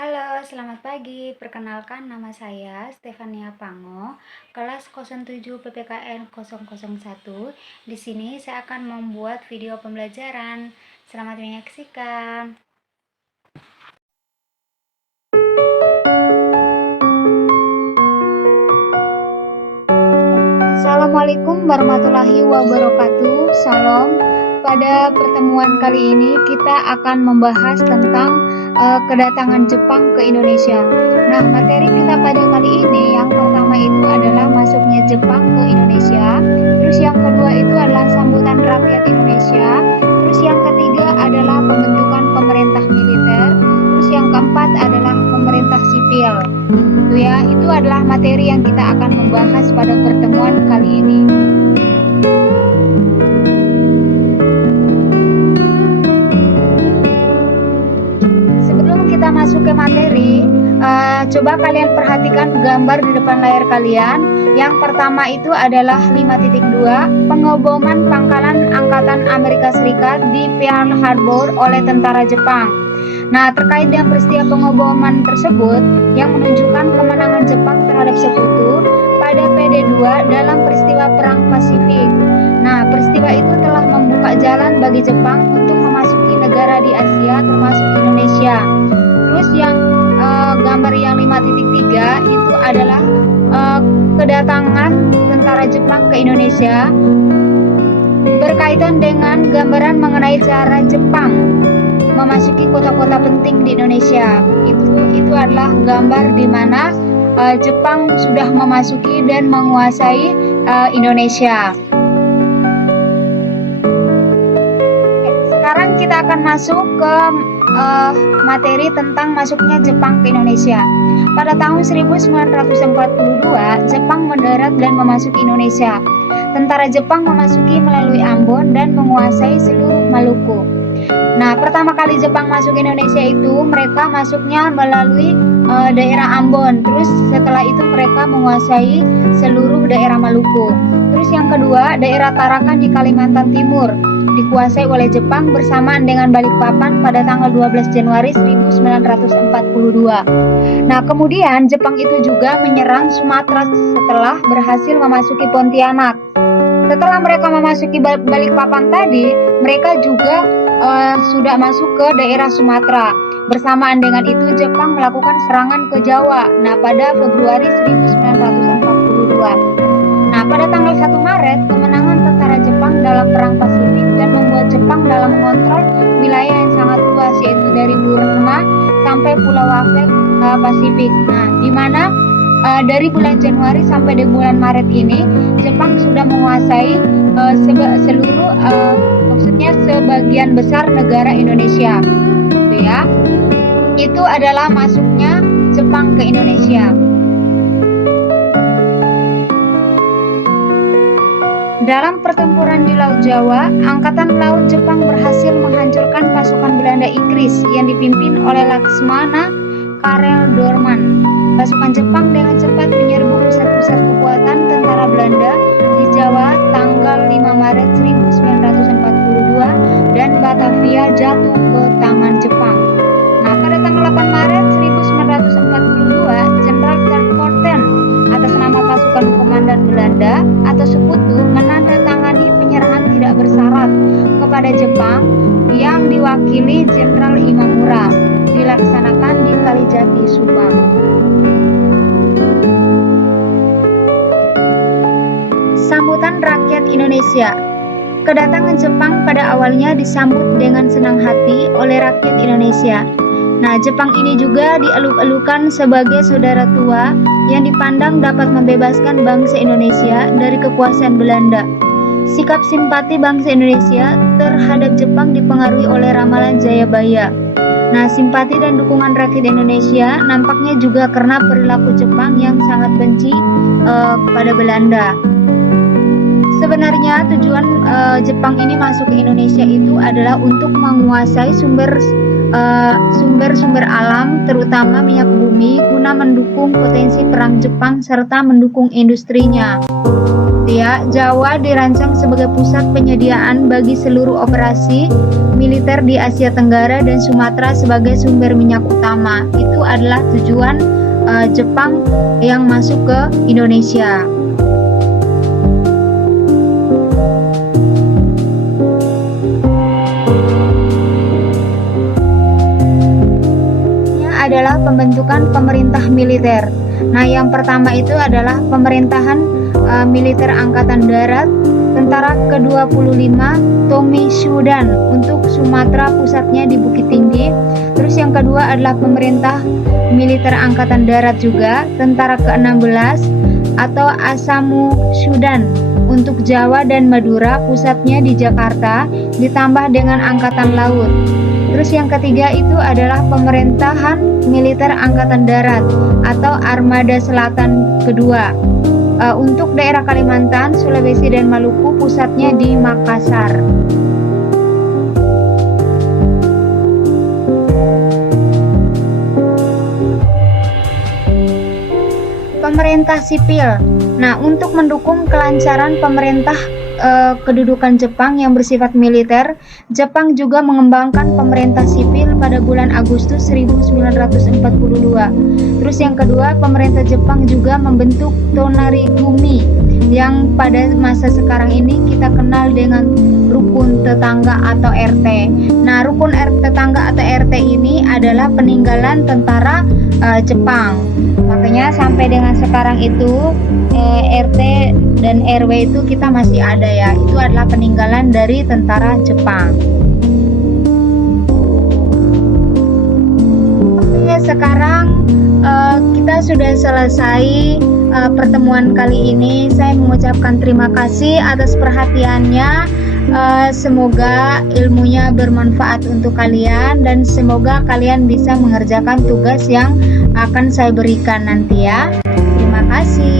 Halo, selamat pagi. Perkenalkan nama saya Stefania Pango, kelas 07 PPKN 001. Di sini saya akan membuat video pembelajaran. Selamat menyaksikan. Assalamualaikum warahmatullahi wabarakatuh. Salam. Pada pertemuan kali ini kita akan membahas tentang kedatangan Jepang ke Indonesia. Nah, materi kita pada kali ini yang pertama itu adalah masuknya Jepang ke Indonesia. Terus yang kedua itu adalah sambutan rakyat Indonesia. Terus yang ketiga adalah pembentukan pemerintah militer. Terus yang keempat adalah pemerintah sipil. Itu adalah materi yang kita akan membahas pada pertemuan kali ini. Sebelum kita masuk ke materi, coba kalian perhatikan gambar di depan layar kalian. Yang pertama itu adalah 5.2, pengeboman pangkalan Angkatan Amerika Serikat di Pearl Harbor oleh tentara Jepang. Nah, terkait dengan peristiwa pengeboman tersebut yang menunjukkan kemenangan Jepang terhadap sekutu pada PD2 dalam peristiwa Perang Pasifik. Nah, peristiwa itu telah membuka jalan bagi Jepang untuk memasuki negara di Asia termasuk Indonesia. Terus yang gambar yang 5.3 itu adalah kedatangan tentara Jepang ke Indonesia berkaitan dengan gambaran mengenai cara Jepang memasuki kota-kota penting di Indonesia. Itu adalah gambar di mana Jepang sudah memasuki dan menguasai Indonesia. Sekarang kita akan masuk ke materi tentang masuknya Jepang ke Indonesia. Pada tahun 1942, Jepang mendarat dan memasuki Indonesia. Tentara Jepang memasuki melalui Ambon dan menguasai seluruh Maluku. Nah, pertama kali Jepang masuk Indonesia itu mereka masuknya melalui daerah Ambon. Terus setelah itu mereka menguasai seluruh daerah Maluku. Terus yang kedua, daerah Tarakan di Kalimantan Timur dikuasai oleh Jepang bersamaan dengan Balikpapan pada tanggal 12 Januari 1942. Nah, kemudian Jepang itu juga menyerang Sumatera setelah berhasil memasuki Pontianak. Setelah mereka memasuki Balikpapan tadi, mereka juga sudah masuk ke daerah Sumatera. Bersamaan dengan itu Jepang melakukan serangan ke Jawa. Nah, pada Februari 1942. Nah, pada tanggal 1 Maret, kemenangan tentara Jepang dalam Perang Pasifik dan membuat Jepang dalam mengontrol wilayah yang sangat luas, yaitu dari Burma sampai Pulau Wake Pasifik. Nah, di mana dari bulan Januari sampai di bulan Maret ini, Jepang sudah menguasai seluruh, maksudnya sebagian besar negara Indonesia. Ya, itu adalah masuknya Jepang ke Indonesia. Dalam pertempuran di Laut Jawa, Angkatan Laut Jepang berhasil menghancurkan pasukan Belanda Inggris yang dipimpin oleh Laksmana Karel Doorman. Pasukan Jepang dengan cepat menyerbu pusat-pusat kekuatan tentara Belanda di Jawa tanggal 5 Maret 1942 dan Batavia jatuh ke tangan Jepang. Nah, pada tanggal 8 Maret 1942, Jenderal Terkorten atas nama pasukan komandan Belanda atau Sekutu menandatangani penyerahan tidak bersyarat kepada Jepang yang diwakili Jenderal Imamura, dilaksanakan di Kalijati, Subang. Sambutan rakyat Indonesia. Kedatangan Jepang pada awalnya disambut dengan senang hati oleh rakyat Indonesia. Nah, Jepang ini juga dieluk-elukan sebagai saudara tua yang dipandang dapat membebaskan bangsa Indonesia dari kekuasaan Belanda. Sikap simpati bangsa Indonesia terhadap Jepang dipengaruhi oleh ramalan Jayabaya. Nah, simpati dan dukungan rakyat Indonesia nampaknya juga karena perilaku Jepang yang sangat benci kepada Belanda. Sebenarnya tujuan Jepang ini masuk ke Indonesia itu adalah untuk menguasai sumber-sumber alam, terutama minyak bumi, guna mendukung potensi perang Jepang serta mendukung industrinya. nanti ya. Jawa dirancang sebagai pusat penyediaan bagi seluruh operasi militer di Asia Tenggara dan Sumatera sebagai sumber minyak utama. Itu adalah tujuan Jepang yang masuk ke Indonesia. Adalah pembentukan pemerintah militer. Nah, yang pertama itu adalah pemerintahan militer Angkatan Darat Tentara ke-25 Tommy Shudan untuk Sumatera, pusatnya di Bukit Tinggi. Terus yang kedua adalah pemerintah militer Angkatan Darat juga Tentara ke-16 atau Asamu Shudan untuk Jawa dan Madura, pusatnya di Jakarta, ditambah dengan Angkatan Laut. Terus yang ketiga itu adalah pemerintahan militer Angkatan Darat atau Armada Selatan kedua untuk daerah Kalimantan, Sulawesi dan Maluku, pusatnya di Makassar. Pemerintah sipil. Nah, untuk mendukung kelancaran pemerintah kedudukan Jepang yang bersifat militer, Jepang juga mengembangkan pemerintah sipil pada bulan Agustus 1942. Terus yang kedua, pemerintah Jepang juga membentuk Tonarigumi yang pada masa sekarang ini kita kenal dengan rukun tetangga atau RT. Nah, rukun tetangga atau RT ini adalah peninggalan tentara Jepang. Makanya sampai dengan sekarang itu RT dan RW itu kita masih ada ya. Itu adalah peninggalan dari tentara Jepang. Oke, sekarang kita sudah selesai pertemuan kali ini. Saya mengucapkan terima kasih atas perhatiannya. Semoga ilmunya bermanfaat untuk kalian dan semoga kalian bisa mengerjakan tugas yang akan saya berikan nanti ya. Terima kasih.